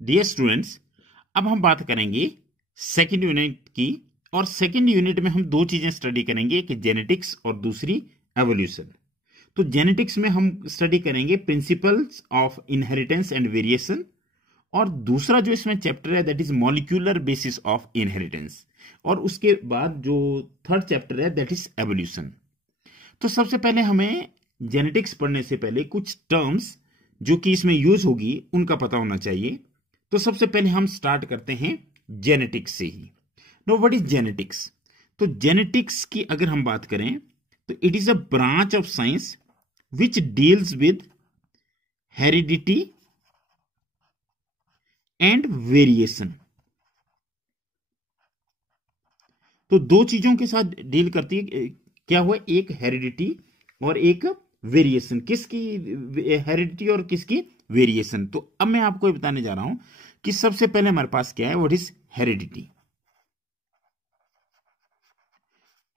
Dear students, अब हम बात करेंगे सेकंड यूनिट की। और सेकंड यूनिट में हम दो चीजें स्टडी करेंगे, एक जेनेटिक्स और दूसरी एवोल्यूशन। तो जेनेटिक्स में हम स्टडी करेंगे principles of inheritance and variation, और दूसरा जो इसमें चैप्टर है that is molecular basis of inheritance, और उसके बाद जो थर्ड चैप्टर है दैट इज एवोल्यूशन। तो सबसे पहले हमें जेनेटिक्स पढ़ने से पहले कुछ टर्म्स जो कि इसमें यूज होगी उनका पता होना चाहिए। तो सबसे पहले हम स्टार्ट करते हैं जेनेटिक्स से ही। No, what is genetics? तो जेनेटिक्स की अगर हम बात करें तो it is a branch of science which deals with heredity and variation. तो दो चीजों के साथ डील करती है। क्या हुआ? एक हेरिडिटी और एक वेरिएशन। किसकी हेरिडिटी और किसकी वेरिएशन? तो अब मैं आपको बताने जा रहा हूं कि सबसे पहले हमारे पास क्या है, व्हाट इज हेरिडिटी।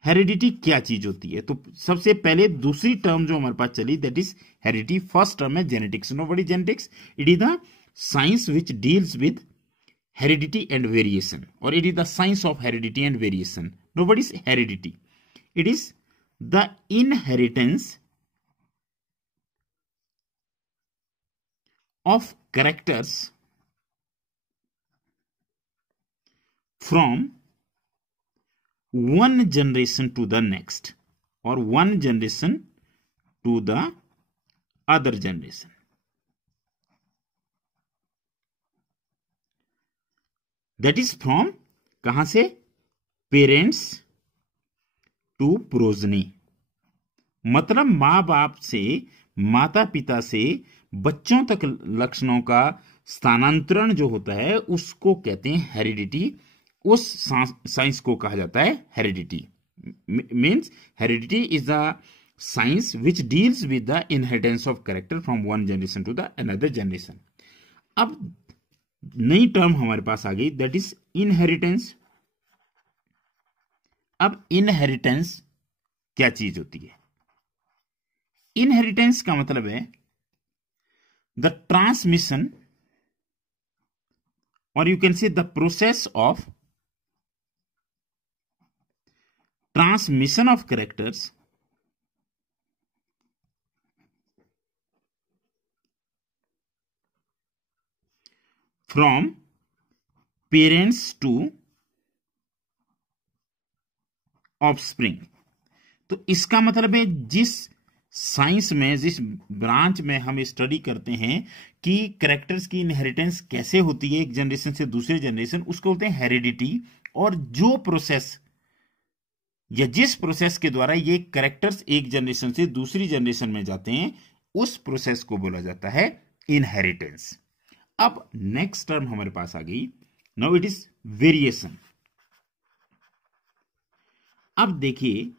हेरिडिटी क्या चीज होती है? तो सबसे पहले दूसरी टर्म जो हमारे पास चली that is heredity. First term है genetics. No, what is genetics? It is the science which deals with heredity and variation, or it is the science of heredity and variation. Now, what is heredity? It is the inheritance of characters from one generation to the next, or one generation to the other generation. That is from कहां से? Parents to progeny. मतलब मां बाप से, माता पिता से बच्चों तक लक्षणों का स्थानांतरण जो होता है उसको कहते हैं हेरिडिटी। उस साइंस को कहा जाता है heredity. Means heredity is the science which deals with the inheritance of character from one generation to the another generation. अब नई टर्म हमारे पास आ गई दैट इज इनहेरिटेंस। अब इनहेरिटेंस क्या चीज होती है? इनहेरिटेंस का मतलब है द ट्रांसमिशन, और you can say the process of transmission of characters from parents to offspring. तो इसका मतलब है जिस साइंस में, जिस ब्रांच में हम स्टडी करते हैं कि कैरेक्टर्स की इनहेरिटेंस कैसे होती है एक जनरेशन से दूसरे जनरेशन, उसको बोलते हैं हेरिडिटी। और जो प्रोसेस या जिस प्रोसेस के द्वारा ये कैरेक्टर्स एक जनरेशन से दूसरी जनरेशन में जाते हैं उस प्रोसेस को बोला जाता है इनहेरिटेंस। अब नेक्स्ट टर्म हमारे पास आ गई, नाउ इट इज वेरिएशन। अब देखिए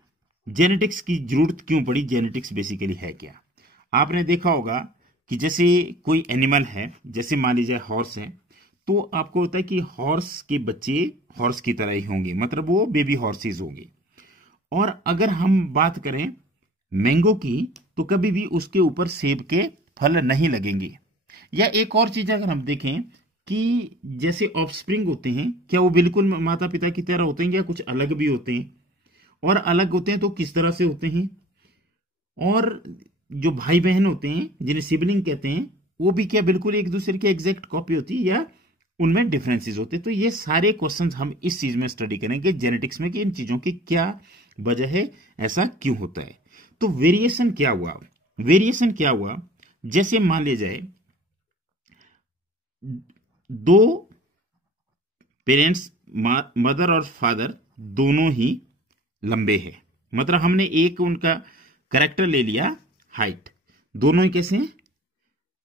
जेनेटिक्स की जरूरत क्यों पड़ी, जेनेटिक्स बेसिकली है क्या? आपने देखा होगा कि जैसे कोई एनिमल है, जैसे मान लीजिए हॉर्स है, तो आपको होता है कि हॉर्स के बच्चे हॉर्स की तरह ही होंगे, मतलब वो बेबी हॉर्सेस होंगे। और अगर हम बात करें मैंगो की तो कभी भी उसके ऊपर सेब के फल नहीं लगेंगे। या एक और चीज अगर हम देखें कि जैसे ऑफस्प्रिंग होते हैं, क्या वो बिल्कुल माता पिता की तरह होते हैं या कुछ अलग भी होते हैं? और अलग होते हैं तो किस तरह से होते हैं? और जो भाई बहन होते हैं जिन्हें सिबलिंग कहते हैं, वो भी क्या बिल्कुल एक दूसरे की एग्जैक्ट कॉपी होती है या उनमें डिफरेंसेस होते हैं? तो ये सारे क्वेश्चंस हम इस चीज में स्टडी करेंगे जेनेटिक्स में कि इन चीजों की क्या वजह है, ऐसा क्यों होता है। तो वेरिएशन क्या हुआ? वेरिएशन क्या हुआ? जैसे मान लिया जाए दो पेरेंट्स, मदर और फादर दोनों ही लंबे हैं, मतलब हमने एक उनका करेक्टर ले लिया हाइट, दोनों ही कैसे हैं?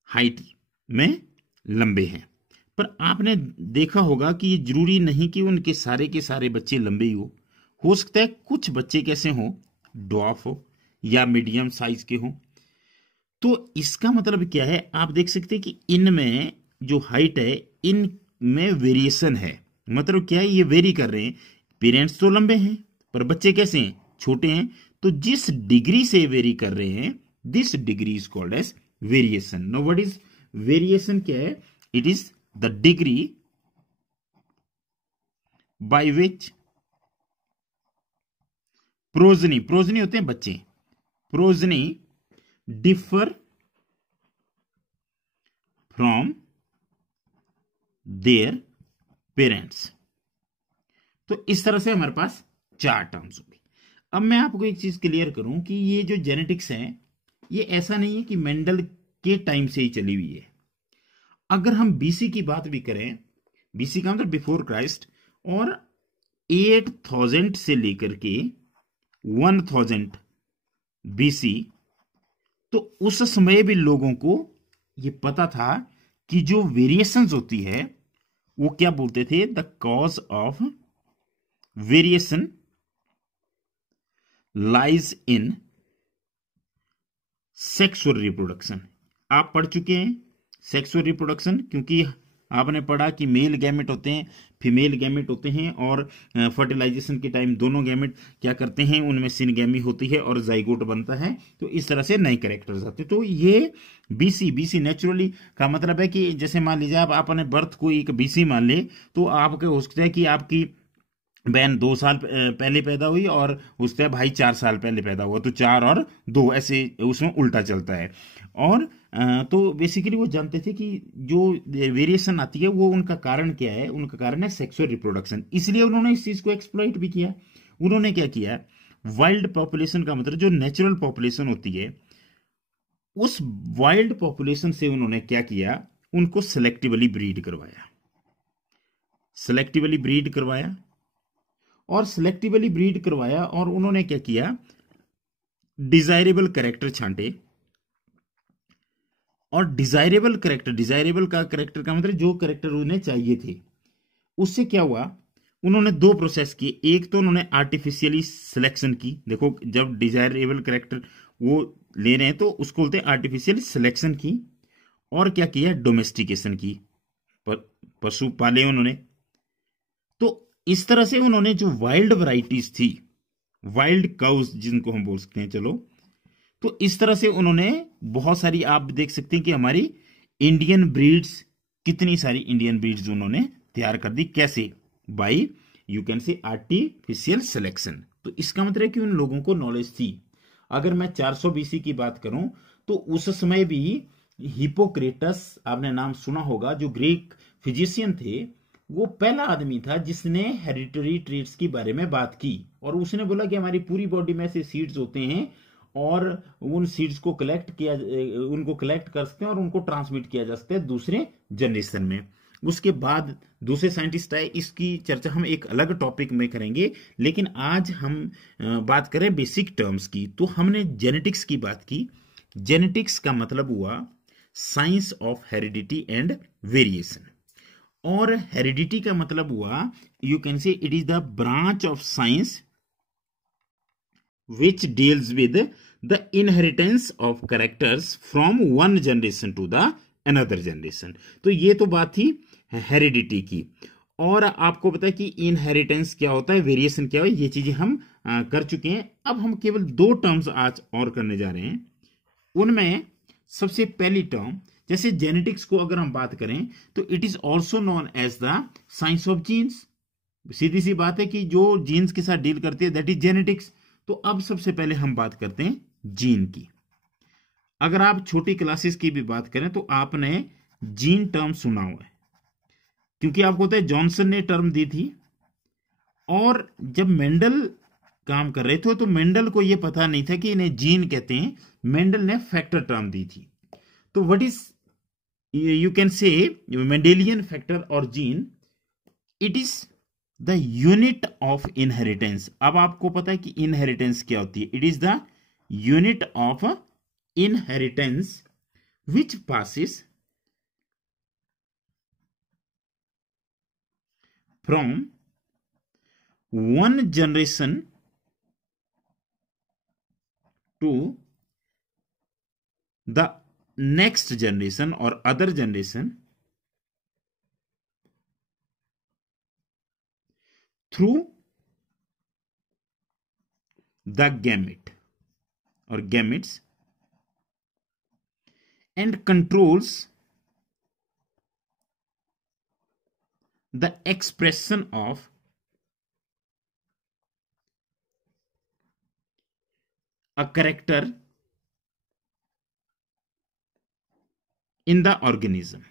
हाइट में लंबे हैं। पर आपने देखा होगा कि ये जरूरी नहीं कि उनके सारे के सारे बच्चे लंबे ही हो सकता है कुछ बच्चे कैसे हो, ड्वार्फ हो या मीडियम साइज के हो। तो इसका मतलब क्या है? आप देख सकते हैं कि इनमें जो हाइट है इनमें वेरिएशन है। मतलब क्या है? ये वेरी कर रहे हैं। पेरेंट्स तो लंबे हैं पर बच्चे कैसे हैं? छोटे हैं। तो जिस डिग्री से वेरी कर रहे हैं this degree is called as variation. Now what is variation? क्या है? It is the degree by which progeny होते हैं बच्चे, progeny differ from their parents. तो इस तरह से हमारे पास 4 टर्म्स होंगे। अब मैं आपको एक चीज क्लियर करूं कि ये जो जेनेटिक्स है, ये ऐसा नहीं है कि मेंडल के टाइम से ही चली हुई है। अगर हम बीसी की बात भी करें, बीसी का मतलब बिफोर क्राइस्ट, और 8000 से लेकर के 1000 बीसी, तो उस समय भी लोगों को ये पता था कि जो वेरिएशंस होती है वो क्या बोलते थे, the cause of variation lies in sexual reproduction. आप पढ़ चुके हैं सेक्सुअल रिप्रोडक्शन, क्योंकि आपने पढ़ा कि मेल गैमेट होते हैं, फीमेल गैमेट होते हैं, और फर्टिलाइजेशन के टाइम दोनों गैमेट क्या करते हैं, उनमें सिनगैमी होती है और जाइगोट बनता है। तो इस तरह से नए कैरेक्टर्स आते हैं। तो ये बीसी नेचुरली का मतलब है कि जैसे मान लीजिए आप अपने बर्थ को एक बीसी मान ले, तो आपके हो सकता है कि आपकी बहन 2 साल पहले पैदा हुई और उसका भाई 4 साल पहले पैदा हुआ, तो 4 और 2 ऐसे उसमें उल्टा चलता है। और तो बेसिकली वो जानते थे कि जो वेरिएशन आती है वो उनका कारण क्या है, उनका कारण है सेक्सुअल रिप्रोडक्शन। इसलिए उन्होंने इस चीज को एक्सप्लॉइट भी किया। उन्होंने क्या किया, वाइल्ड पॉपुलेशन का मतलब जो नेचुरल पॉपुलेशन होती है, उस वाइल्ड पॉपुलेशन से उन्होंने क्या किया, उनको सेलेक्टिवली ब्रीड करवाया, सेलेक्टिवली ब्रीड करवाया और सिलेक्टिवली ब्रीड करवाया। और उन्होंने क्या किया, डिजायरेबल कैरेक्टर छांटे। और डिजायरेबल का कैरेक्टर का मतलब जो कैरेक्टर उन्हें चाहिए थे। उससे क्या हुआ, उन्होंने 2 प्रोसेस किए। एक तो उन्होंने आर्टिफिशियली सिलेक्शन की। देखो, जब डिजायरेबल कैरेक्टर वो ले रहे हैं तो उसको बोलते हैं आर्टिफिशियल सिलेक्शन की। और क्या किया, डोमेस्टिकेशन की, पशु पाले उन्होंने। तो इस तरह से उन्होंने जो वाइल्ड वैरायटीज थी, वाइल्ड काउस जिनको हम बोल सकते हैं, चलो, तो इस तरह से उन्होंने बहुत सारी, आप देख सकते हैं कि हमारी इंडियन ब्रीड्स, कितनी सारी इंडियन ब्रीड्स उन्होंने तैयार कर दी। कैसे, बाई यू कैन से आर्टिफिशियल सिलेक्शन। तो इसका मतलब है कि उन लोगों को नॉलेज थी। अगर मैं 400 बीसी की बात करूं तो उस समय भी हिपोक्रेटस, आपने नाम सुना होगा, जो ग्रीक फिजिशियन थे, वो पहला आदमी था जिसने हेरिडिटरी ट्रेट्स के बारे में बात की। और उसने बोला कि हमारी पूरी बॉडी में से सीड्स होते हैं और उन सीड्स को उनको कलेक्ट कर सकते हैं और उनको ट्रांसमिट किया जा सकता है दूसरे जनरेशन में। उसके बाद दूसरे साइंटिस्ट आए, इसकी चर्चा हम एक अलग टॉपिक में करेंगे। लेकिन आज हम बात करें बेसिक टर्म्स की। तो हमने जेनेटिक्स की बात की। जेनेटिक्स का मतलब हुआ science of heredity and variation. और हेरिडिटी का मतलब हुआ, you can say it is the branch of science which deals with the inheritance of characters from one generation to the another generation. तो ये तो बात थी हेरिडिटी की। और आपको पता है कि इनहेरिटेंस क्या होता है, वेरिएशन क्या है, ये चीजें हम कर चुके हैं। अब हम केवल 2 टर्म्स आज और करने जा रहे हैं। उनमें सबसे पहली टर्म, जैसे जेनेटिक्स को अगर हम बात करें तो it is also known as the science of genes. सीधी सी बात है कि जो जीन्स के साथ डील करती है दैट इज जेनेटिक्स। तो अब सबसे पहले हम बात करते हैं जीन की। अगर आप छोटी क्लासेस की भी बात करें तो आपने जीन टर्म सुना हुआ है, क्योंकि आपको पता है जॉनसन ने टर्म दी थी। और जब मेंडल काम कर रहे थे तो मेंडल को यह पता नहीं था कि इन्हें जीन कहते हैं। मेंडल ने फैक्टर टर्म दी थी। तो what is, you can say, Mendelian factor और gene, it is the unit of inheritance. अब आपको पता है कि इनहेरिटेंस क्या होती है। It is the unit of inheritance which passes from one generation to the next generation or other generation through the gamete or gametes, and controls the expression of a character in the organism.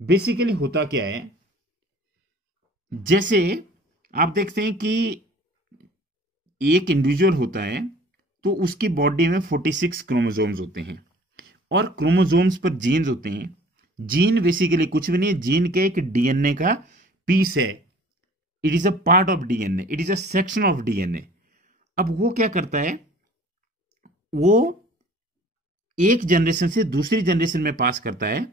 Basically होता क्या है, जैसे आप देखते हैं कि एक individual होता है तो उसकी बॉडी में 46 क्रोमोसोम्स होते हैं और क्रोमोसोम्स पर जीन्स होते हैं। जीन बेसिकली कुछ भी नहीं है, जीन का एक डीएनए का पीस है। It is a part of DNA, it is a section of DNA. अब वो क्या करता है, वो एक जनरेशन से दूसरी जनरेशन में पास करता है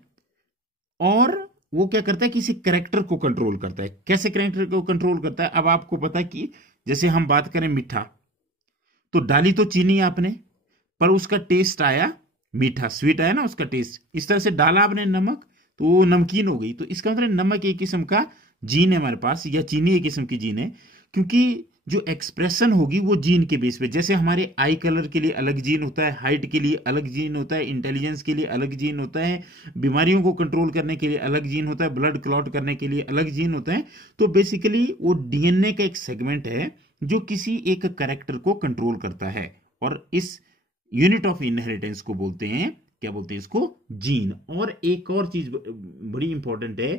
और वो क्या करता है, किसी करेक्टर को कंट्रोल करता है। कैसे करेक्टर को कंट्रोल करता है, अब आपको पता है कि जैसे हम बात करें मीठा, तो डाली तो चीनी आपने, पर उसका टेस्ट आया मीठा, स्वीट आया ना उसका टेस्ट। इस तरह से डाला आपने नमक तो वो नमकीन हो गई। तो इसका मतलब नमक एक किस्म का जीन है हमारे पास, या चीनी एक किस्म की जीन है, क्योंकि जो एक्सप्रेशन होगी वो जीन के बेस पे। जैसे हमारे आई कलर के लिए अलग जीन होता है, हाइट के लिए अलग जीन होता है, इंटेलिजेंस के लिए अलग जीन होता है, बीमारियों को कंट्रोल करने के लिए अलग जीन होता है, ब्लड क्लॉट करने के लिए अलग जीन होता है। तो बेसिकली वो डीएनए का एक सेगमेंट है जो किसी एक कैरेक्टर को कंट्रोल करता है, और इस यूनिट ऑफ इनहेरिटेंस को बोलते हैं, क्या बोलते हैं इसको, जीन। और एक और चीज बड़ी इंपॉर्टेंट है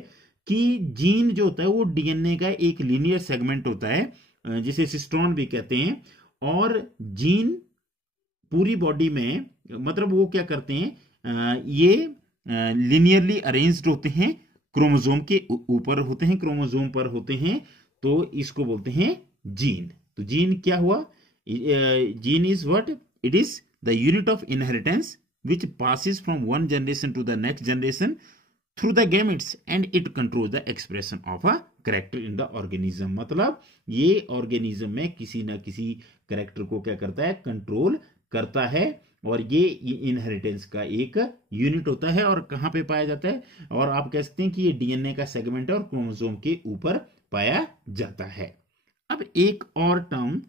कि जीन जो होता है वो डीएनए का एक लीनियर सेगमेंट होता है, जिसे सिस्ट्रॉन भी कहते हैं। और जीन पूरी बॉडी में, मतलब वो क्या करते हैं, ये लिनियरली अरेंज्ड होते हैं, क्रोमोसोम के ऊपर होते हैं, क्रोमोसोम पर होते हैं। तो इसको बोलते हैं जीन। तो जीन क्या हुआ, gene is what, it is the unit of inheritance which passes from one generation to the next generation through the gametes and it controls the expression of a character in the organism। मतलब ये organism में किसी ना किसी character को क्या करता है, कंट्रोल करता है। और ये इनहेरिटेंस का एक यूनिट होता है। और कहां पे पाया जाता है, और आप कह सकते हैं कि ये डीएनए का सेगमेंट है और क्रोमोसोम के ऊपर पाया जाता है। अब एक और टर्म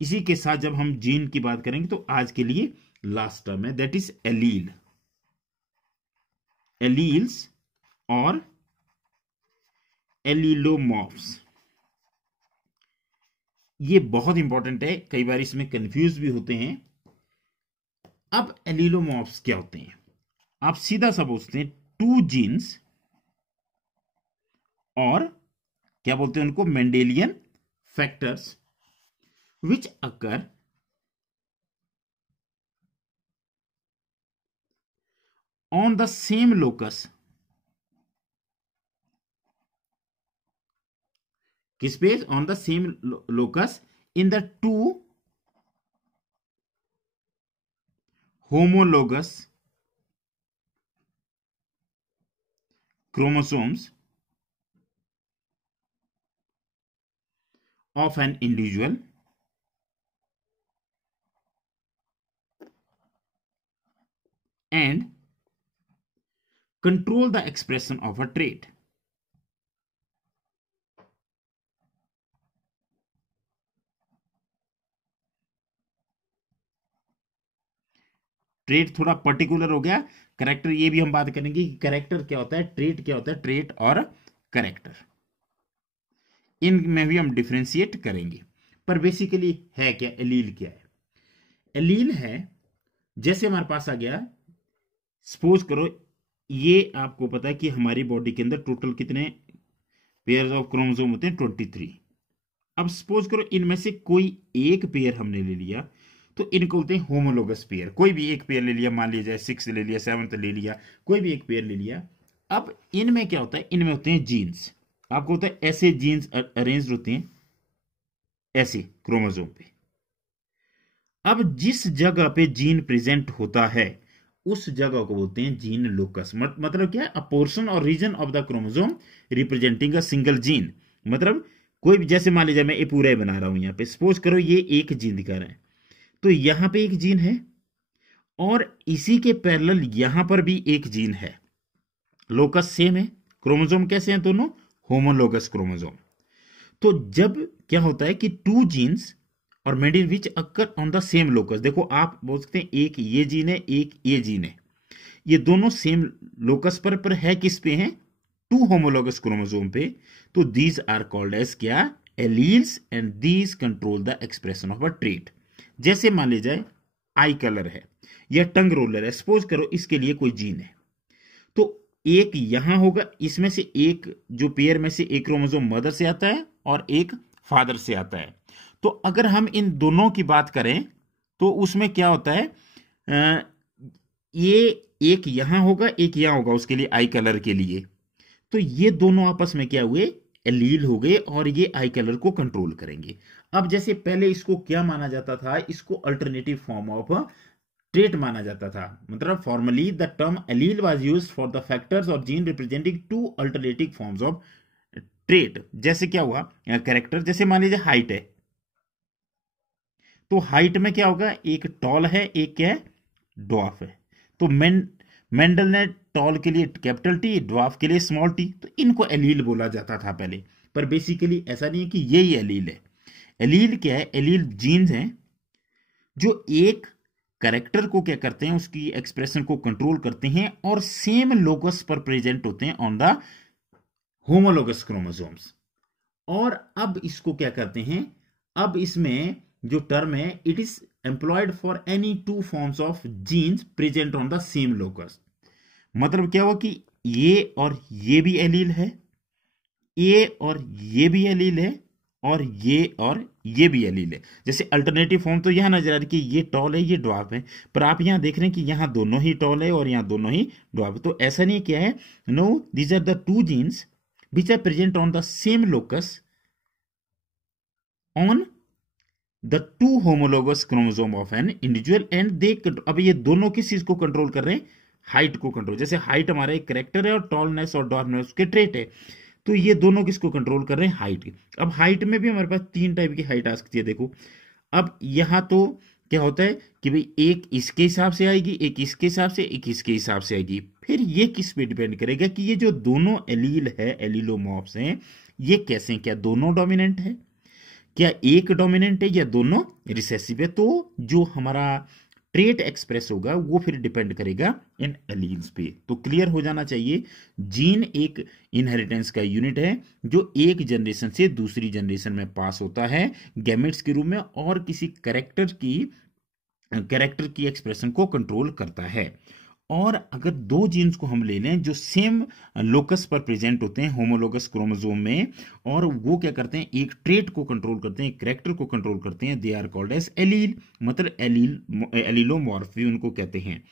इसी के साथ जब हम जीन की बात करेंगे तो आज के लिए लास्ट टर्म है, दैट इज एलील। एलील्स और एलीलोमॉर्फ्स, ये बहुत इंपॉर्टेंट है, कई बार इसमें कंफ्यूज भी होते हैं। अब एलीलोमॉर्फ्स क्या होते हैं, आप सीधा सा पूछते हैं, टू जीन्स, और क्या बोलते हैं उनको, Mendelian factors which occur on the same locus, किस पे, on the same locus in the two homologous chromosomes of an individual and control the expression of a trait। Trait थोड़ा पर्टिकुलर हो गया, करेक्टर ये भी हम बात करेंगे कि करेक्टर क्या होता है, ट्रेट क्या होता है, ट्रेट और करेक्टर इनमें भी हम डिफ्रेंशिएट करेंगे। पर बेसिकली है क्या, एलील क्या है, एलील है जैसे हमारे पास आ गया, सपोज करो ये आपको पता है कि हमारी बॉडी के अंदर टोटल कितने पेयर ऑफ क्रोमोसोम होते हैं, 23। अब सपोज करो इनमें से कोई एक पेयर हमने ले लिया, तो इनको बोलते हैं होमोलोगस पेयर। कोई भी एक पेयर ले लिया, मान लिया जाए 6 ले लिया, 7 ले लिया, कोई भी एक पेयर ले लिया। अब इनमें क्या होता है, इनमें होते हैं जीन्स। आपको होता है ऐसे जीन्स अरेंज होते हैं ऐसे क्रोमोसोम पे। अब जिस जगह पे जीन प्रेजेंट होता है उस जगह को बोलते हैं जीन लोकस। मतलब क्या है, a portion or region of the chromosome representing a single gene. मतलब कोई भी, जैसे मान लीजिए मैं ये पूरा ही बना रहा हूं यहां पे, सपोज करो ये एक जीन दिखा रहा है, तो यहां पे एक जीन है और इसी के पैरेलल यहां पर भी एक जीन है। लोकस सेम है, क्रोमोसोम कैसे हैं दोनों, होमोलोगस क्रोमोसोम। तो जब क्या होता है कि टू जीन्स और made in which occur on the same locus, देखो आप बोल सकते हैं एक ये जीन है, एक ये जीन है, ये दोनों सेम लोकस पर है किस पे हैं? 2 होमोलॉगस क्रोमोसोम पे। तो दीज आर कॉल्ड एज क्या? Alleles, and these control the expression of a trait. जैसे मान ली जाए आई कलर है या टंग रोलर है, सपोज करो इसके लिए कोई जीन है, तो एक यहां होगा, इसमें से एक जो पेयर में से एक क्रोमोसोम मदर से आता है और एक फादर से आता है। तो अगर हम इन दोनों की बात करें तो उसमें क्या होता है, ये एक यहां होगा एक यहां होगा उसके लिए, आई कलर के लिए। तो ये दोनों आपस में क्या हुए? एलील हो गए और ये आई कलर को कंट्रोल करेंगे। अब जैसे पहले इसको क्या माना जाता था? इसको अल्टरनेटिव फॉर्म ऑफ ट्रेट माना जाता था। मतलब formally the term allele was used for the factors और gene representing 2 alternative forms of trait. जैसे क्या हुआ कैरेक्टर, जैसे मान लीजिए हाइट है, तो हाइट में क्या होगा? एक टॉल है, एक क्या है? ड्वार्फ है। तो मेंडल ने टॉल के लिए कैपिटल टी, ड्वार्फ के लिए स्मॉल टी, तो इनको एलील बोला जाता था पहले। पर बेसिकली ऐसा नहीं है कि यही एलील है। एलील क्या है? एलील जीन्स हैं जो एक कैरेक्टर को क्या करते हैं, उसकी एक्सप्रेशन को कंट्रोल करते हैं और सेम लोकस पर प्रेजेंट होते हैं ऑन द होमोलोगस क्रोमोसोम्स। और अब इसको क्या करते हैं? अब इसमें जो टर्म है, it is employed for any 2 forms of genes present on the same locus. मतलब क्या हुआ कि ये और ये भी एलील है, ये और ये भी एलील है, और ये भी एलील है। जैसे अल्टरनेटिव फॉर्म तो यहां नजर आ रही है कि ये टॉल है, ये ड्वार्फ है, पर आप यहां देख रहे हैं कि यहां दोनों ही टॉल है और यहां दोनों ही ड्वार्फ है। तो ऐसा नहीं क्या है? No, these are the 2 genes which are present on the same locus on the 2 homologous chromosome of an individual, and they, अब ये दोनों किस चीज को कंट्रोल कर रहे हैं? हाइट को कंट्रोल। जैसे हाइट हमारा एक कैरेक्टर है और टॉलनेस और डॉर्फनेस उसके ट्रेट है, तो ये दोनों किसको कंट्रोल कर रहे हैं? हाइट। अब हाइट में भी हमारे पास 3 टाइप की हाइट आ सकती है। देखो अब यहां तो क्या होता है कि भाई एक इसके हिसाब से आएगी, एक इसके हिसाब से, एक इसके हिसाब से आएगी। फिर ये किस पे डिपेंड करेगा कि ये जो दोनों एलील है, एलीलोमॉर्फ्स हैं, ये कैसे हैं? क्या दोनों डोमिनेंट है, क्या एक डोमिनेंट है, या दोनों रिसेसिव है? तो जो हमारा ट्रेट एक्सप्रेस होगा वो फिर डिपेंड करेगा इन एलील्स पे। तो क्लियर हो जाना चाहिए, जीन एक इनहेरिटेंस का यूनिट है जो एक जनरेशन से दूसरी जनरेशन में पास होता है गैमेट्स के रूप में, और किसी कैरेक्टर की एक्सप्रेशन को कंट्रोल करता है। और अगर 2 जीन्स को हम ले लें जो सेम लोकस पर प्रेजेंट होते हैं होमोलोगस क्रोमोसोम में, और वो क्या करते हैं? एक ट्रेट को कंट्रोल करते हैं, एक कैरेक्टर को कंट्रोल करते हैं, they are called as allele. मतलब एलीलोमॉर्फी उनको कहते हैं।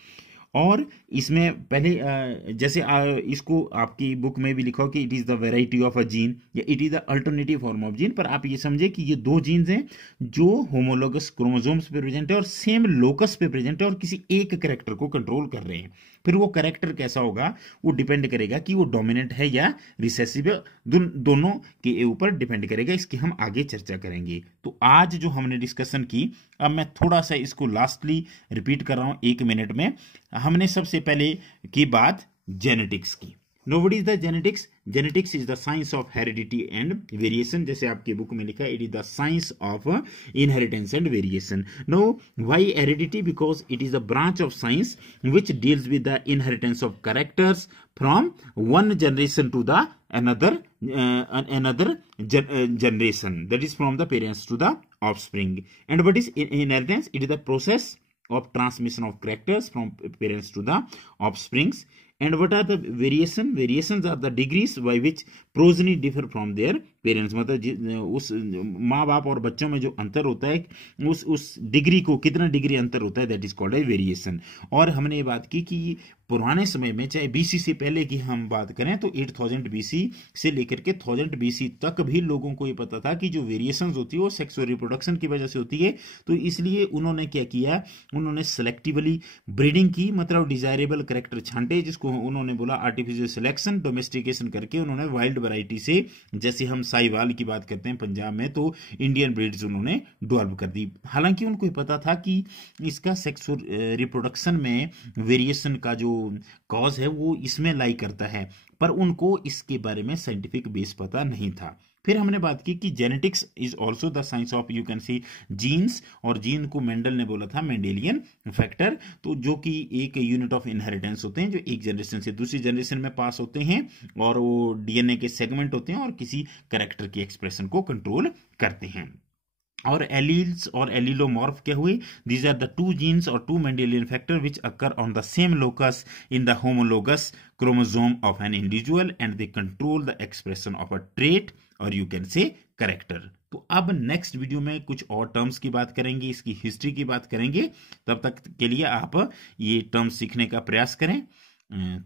और इसमें पहले जैसे इसको आपकी बुक में भी लिखा हो कि it is the variety of a gene या it is the alternative form of gene, पर आप ये समझे कि ये 2 जीन्स हैं जो होमोलोगस क्रोमोसोम्स पे प्रेजेंट है और सेम लोकस पे प्रेजेंट है और किसी एक कैरेक्टर को कंट्रोल कर रहे हैं। फिर वो कैरेक्टर कैसा होगा वो डिपेंड करेगा कि वो डोमिनेंट है या रिसेसिव है, दोनों के ऊपर डिपेंड करेगा। इसकी हम आगे चर्चा करेंगे। तो आज जो हमने डिस्कशन की, अब मैं थोड़ा सा इसको लास्टली रिपीट कर रहा हूं 1 मिनट में। हमने सबसे पहले की बात जेनेटिक्स की। Now what is the genetics? Genetics is the science of heredity and variation. जैसे आपकी बुक में लिखा है, it is the science of inheritance and variation. Now, why heredity? Because it is the branch of science which deals with the inheritance of characters from one generation to the another generation, that is from the parents to the offspring. And what is inheritance? It is the process of transmission of characters from parents to the offsprings. And what are the variation? Variations are the degrees by which progeny differ from their parents. मतलब उस माँ बाप और बच्चों में जो अंतर होता है, उस डिग्री को कितना डिग्री अंतर होता है, that is called a variation. और हमने ये बात की कि पुराने समय में, चाहे बीसी से पहले की हम बात करें तो 8000 बीसी से लेकर के 1000 बीसी तक भी लोगों को ये पता था कि जो वेरिएशंस होती है वो सेक्स और रिप्रोडक्शन की वजह से होती है। तो इसलिए उन्होंने क्या किया, उन्होंने सेलेक्टिवली ब्रीडिंग की, मतलब डिजायरेबल कैरेक्टर छांटे, जिसको उन्होंने बोला आर्टिफिशियल सिलेक्शन, डोमेस्टिकेशन करके उन्होंने वाइल्ड वैरायटी से, जैसे हम साहिवाल की बात करते हैं पंजाब में, तो इंडियन ब्रीड्स उन्होंने डेवलप कर दी। हालांकि उनको ये पता था कि इसका सेक्स और रिप्रोडक्शन में वेरिएशन का जो कॉज है वो इसमें लाई करता है, पर उनको इसके बारे में साइंटिफिक बेस पता नहीं था। फिर हमने बात की कि genetics is also the science of you can see genes, और जीन को मेंडल ने बोला था मेंडेलियन फैक्टर, तो जो कि एक यूनिट ऑफ इनहेरिटेंस होते हैं जो एक जनरेशन से दूसरी जनरेशन में पास होते हैं, और वो डीएनए के सेगमेंट होते हैं और किसी कैरेक्टर की एक्सप्रेशन को कंट्रोल करते हैं। और एलील्स और एलिलोमॉर्फ क्या हुए? These are the two genes और two Mendelian factor which occur on the same locus in the homologous chromosome of an individual and they control the expression of a trait और you can say character. तो अब next video में कुछ और terms की बात करेंगे, इसकी हिस्ट्री की बात करेंगे। तब तक के लिए आप ये टर्म्स सीखने का प्रयास करें।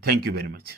Thank you very much.